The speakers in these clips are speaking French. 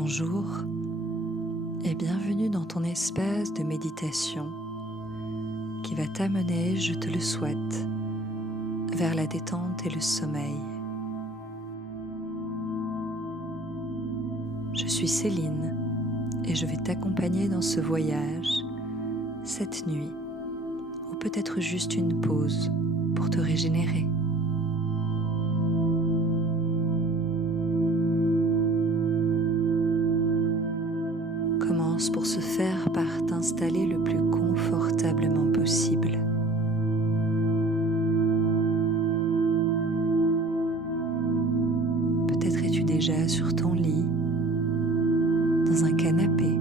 Bonjour et bienvenue dans ton espace de méditation qui va t'amener, je te le souhaite, vers la détente et le sommeil. Je suis Céline et je vais t'accompagner dans ce voyage, cette nuit, ou peut-être juste une pause pour te régénérer. Commence pour ce faire par t'installer le plus confortablement possible. Peut-être es-tu déjà sur ton lit, dans un canapé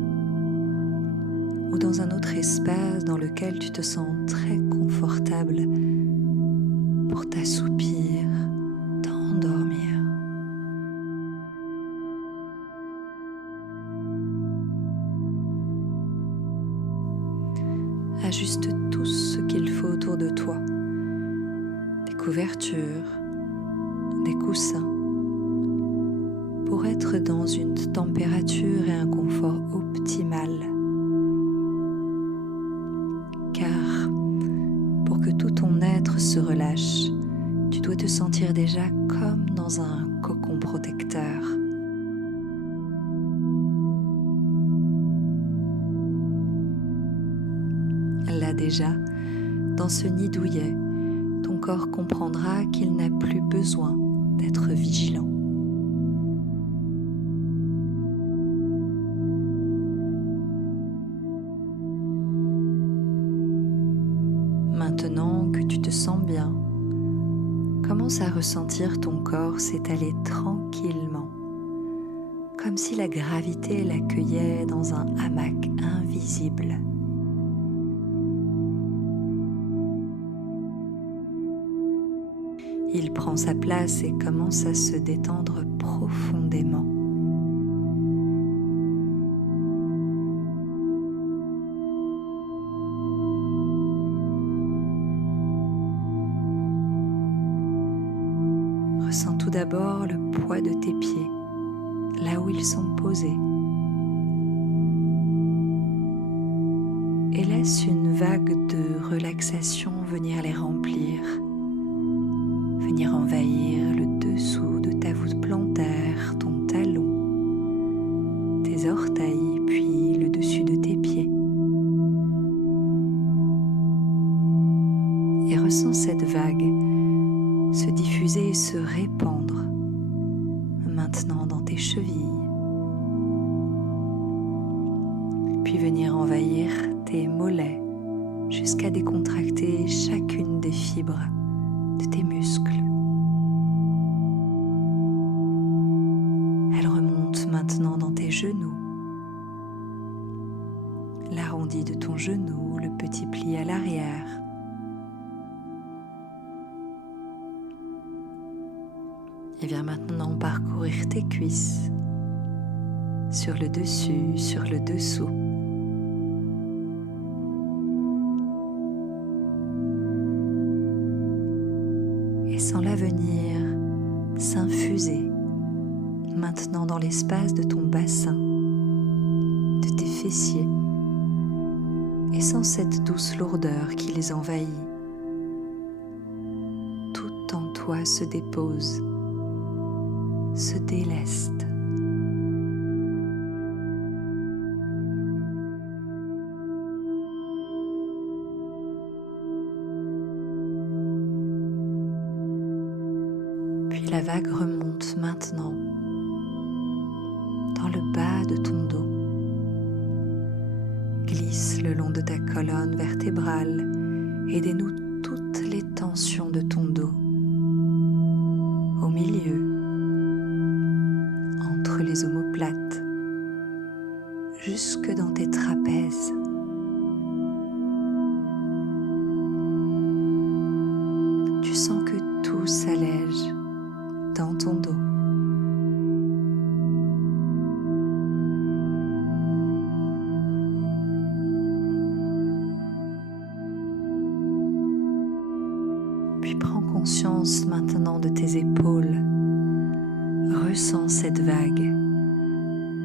ou dans un autre espace dans lequel tu te sens très confortable pour t'assoupir, t'endormir. Ajuste tout ce qu'il faut autour de toi, des couvertures, des coussins, pour être dans une température et un confort optimal. Car pour que tout ton être se relâche, tu dois te sentir déjà comme dans un cocon protecteur. Là déjà, dans ce nid douillet, ton corps comprendra qu'il n'a plus besoin d'être vigilant. Maintenant que tu te sens bien, commence à ressentir ton corps s'étaler tranquillement, comme si la gravité l'accueillait dans un hamac invisible. Il prend sa place et commence à se détendre profondément. Ressens tout d'abord le poids de tes pieds, là où ils sont posés. Et laisse une vague de relaxation venir les remplir. Venir envahir le dessous de ta voûte plantaire, ton talon, tes orteils, puis le dessus de tes pieds. Et ressens cette vague se diffuser et se répandre maintenant dans tes chevilles, puis venir envahir tes mollets jusqu'à décontracter chacune des fibres de tes muscles. Elle remonte maintenant dans tes genoux, l'arrondi de ton genou, le petit pli à l'arrière. Et viens maintenant parcourir tes cuisses, sur le dessus, sur le dessous. Et sens-la venir s'infuser maintenant dans l'espace de ton bassin, de tes fessiers, et sens cette douce lourdeur qui les envahit. Tout en toi se dépose, se déleste. Puis la vague remonte maintenant dans le bas de ton dos, glisse le long de ta colonne vertébrale et dénoue toutes les tensions de ton dos, au milieu, entre les omoplates, jusque dans tes trapèzes. Tu sens que tout s'allège dans ton dos. Puis prends conscience maintenant de tes épaules. Ressens cette vague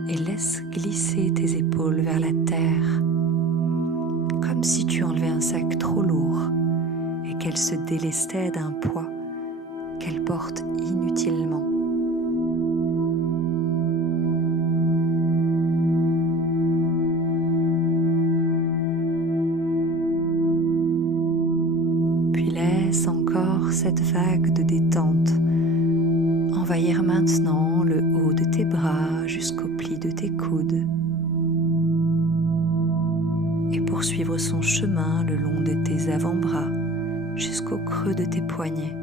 et laisse glisser tes épaules vers la terre, comme si tu enlevais un sac trop lourd et qu'elle se délestait d'un poids qu'elle porte inutilement. Puis laisse encore cette vague de détente envahir maintenant le haut de tes bras jusqu'au pli de tes coudes et poursuivre son chemin le long de tes avant-bras jusqu'au creux de tes poignets.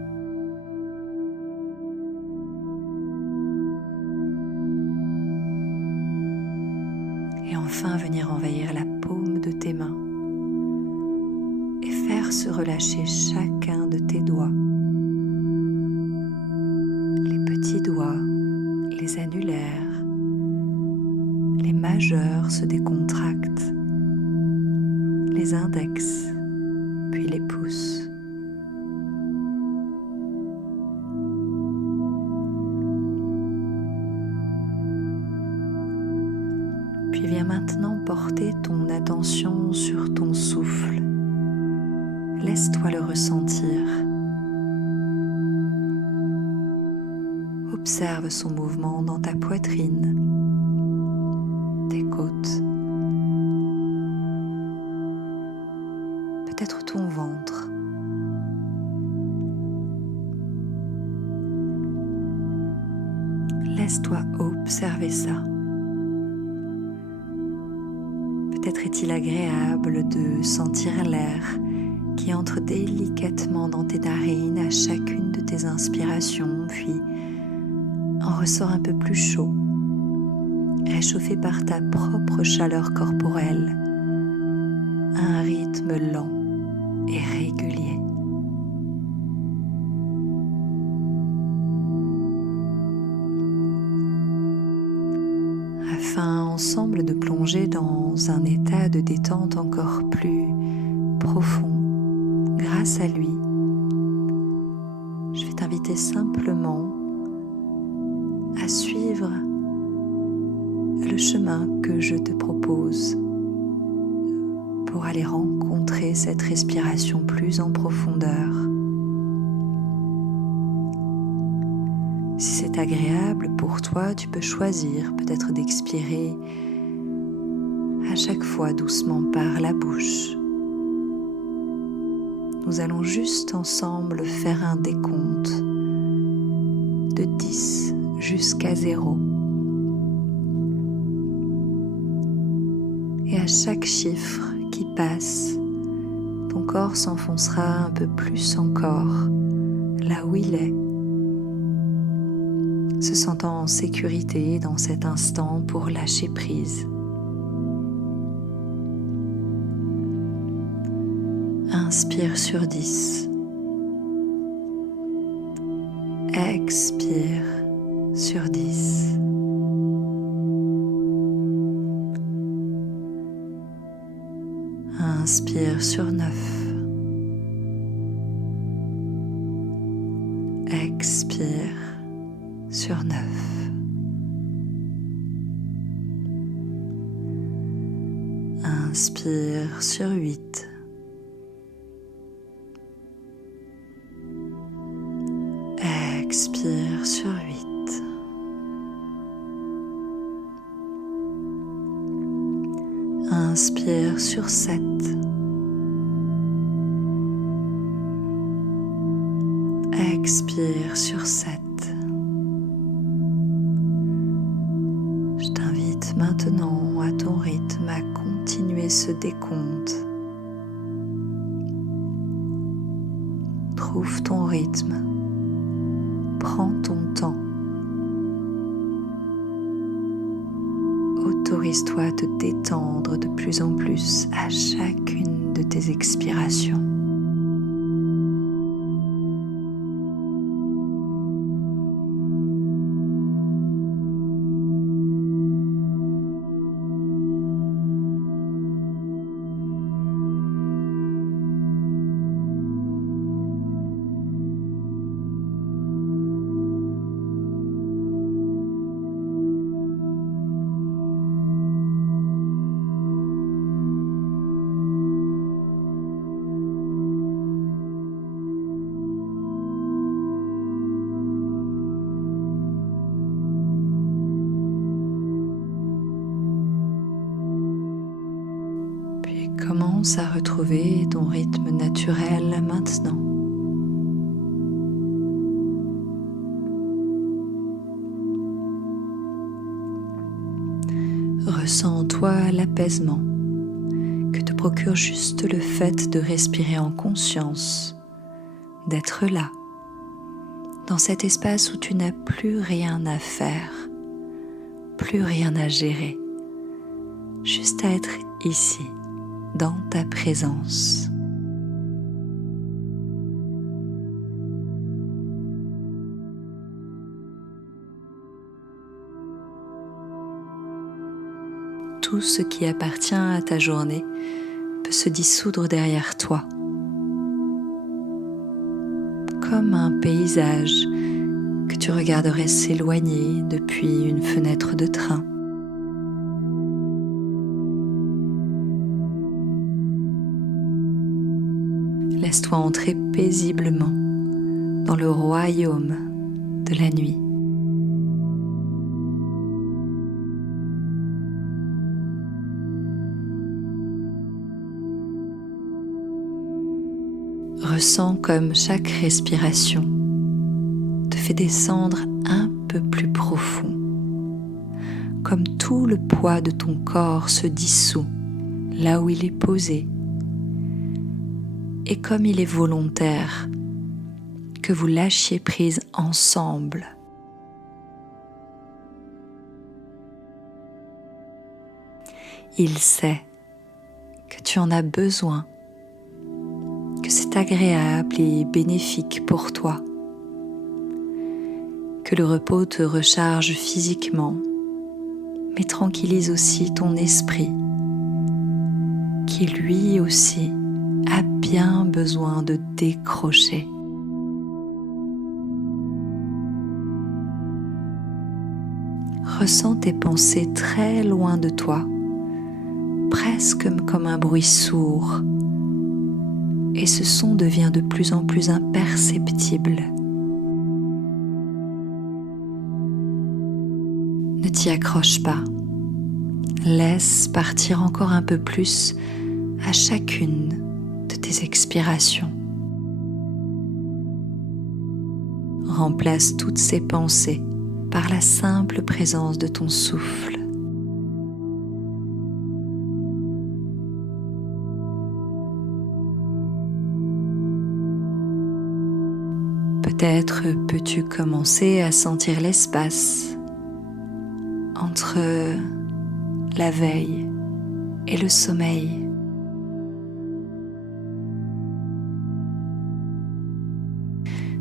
Et enfin venir envahir la paume de tes mains et faire se relâcher chacun de tes doigts. Les petits doigts, les annulaires, les majeurs se décontractent, les index, puis les pouces. Puis viens maintenant porter ton attention sur ton souffle. Laisse-toi le ressentir. Observe son mouvement dans ta poitrine, tes côtes, peut-être ton ventre. Laisse-toi observer ça. Peut-être est-il agréable de sentir l'air qui entre délicatement dans tes narines à chacune de tes inspirations, puis en ressort un peu plus chaud, réchauffé par ta propre chaleur corporelle, à un rythme lent et régulier. Afin ensemble de plonger dans un état de détente encore plus profond, grâce à lui, je vais t'inviter simplement à suivre le chemin que je te propose pour aller rencontrer cette respiration plus en profondeur. Si c'est agréable pour toi, tu peux choisir peut-être d'expirer à chaque fois doucement par la bouche. Nous allons juste ensemble faire un décompte de 10 jusqu'à 0. Et à chaque chiffre qui passe, ton corps s'enfoncera un peu plus encore là où il est, se sentant en sécurité dans cet instant pour lâcher prise. Inspire sur 10. Expire sur 10. Inspire sur 9. Expire sur 9. Inspire sur 8. Expire sur 8. Inspire sur 7. Expire sur 7. Je t'invite maintenant à ton rythme à continuer ce décompte. Trouve ton rythme. Prends ton temps. Autorise-toi à te détendre de plus en plus à chacune de tes expirations. Commence à retrouver ton rythme naturel maintenant. Ressens en toi l'apaisement que te procure juste le fait de respirer en conscience, d'être là, dans cet espace où tu n'as plus rien à faire, plus rien à gérer, juste à être ici, dans ta présence. Tout ce qui appartient à ta journée peut se dissoudre derrière toi, comme un paysage que tu regarderais s'éloigner depuis une fenêtre de train. Laisse-toi entrer paisiblement dans le royaume de la nuit. Ressens comme chaque respiration te fait descendre un peu plus profond, comme tout le poids de ton corps se dissout là où il est posé, et comme il est volontaire que vous lâchiez prise ensemble. Il sait que tu en as besoin, que c'est agréable et bénéfique pour toi, que le repos te recharge physiquement, mais tranquillise aussi ton esprit, qui lui aussi a bien besoin de décrocher. Ressens tes pensées très loin de toi, presque comme un bruit sourd, et ce son devient de plus en plus imperceptible. Ne t'y accroche pas. Laisse partir encore un peu plus à chacune de tes expirations. Remplace toutes ces pensées par la simple présence de ton souffle. Peut-être peux-tu commencer à sentir l'espace entre la veille et le sommeil.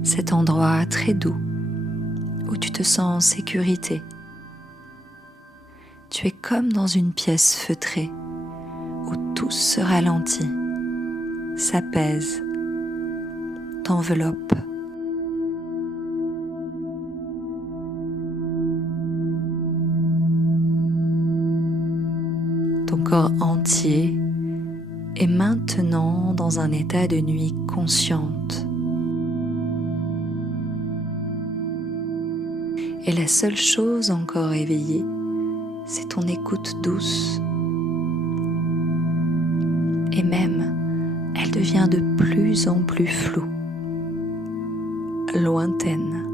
Cet endroit très doux où tu te sens en sécurité. Tu es comme dans une pièce feutrée où tout se ralentit, s'apaise, t'enveloppe. Ton corps entier est maintenant dans un état de nuit consciente. Et la seule chose encore éveillée, c'est ton écoute douce. Et même, elle devient de plus en plus floue, lointaine.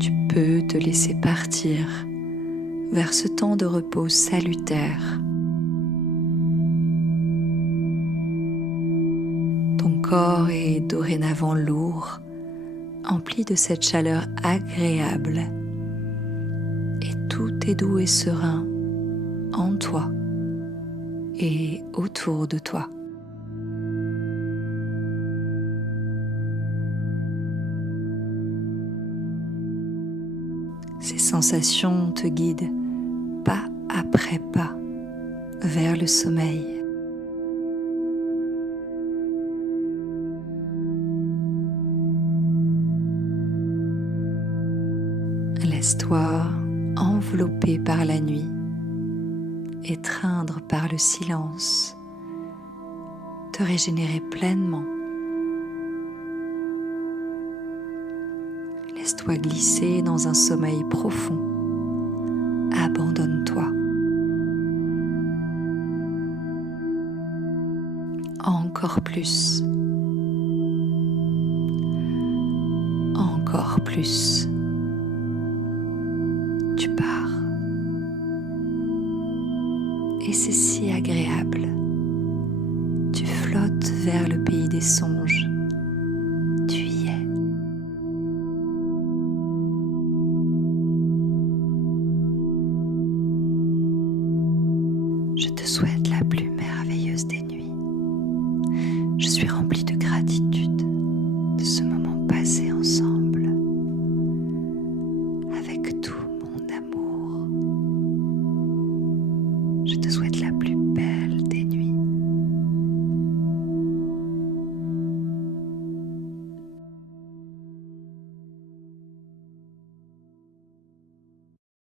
Tu peux te laisser partir vers ce temps de repos salutaire. Ton corps est dorénavant lourd, empli de cette chaleur agréable, et tout est doux et serein en toi et autour de toi. Ces sensations te guident pas après pas vers le sommeil. Laisse-toi envelopper par la nuit, étreindre par le silence, te régénérer pleinement. Laisse-toi glisser dans un sommeil profond. Abandonne-toi. encore plus. Encore plus. Tu pars. Et c'est si agréable. Tu flottes vers le pays des songes. Tu y es. Je te souhaite la plus merveilleuse des nuits. Je suis remplie de gratitude de ce moment passé ensemble, avec tout mon amour. Je te souhaite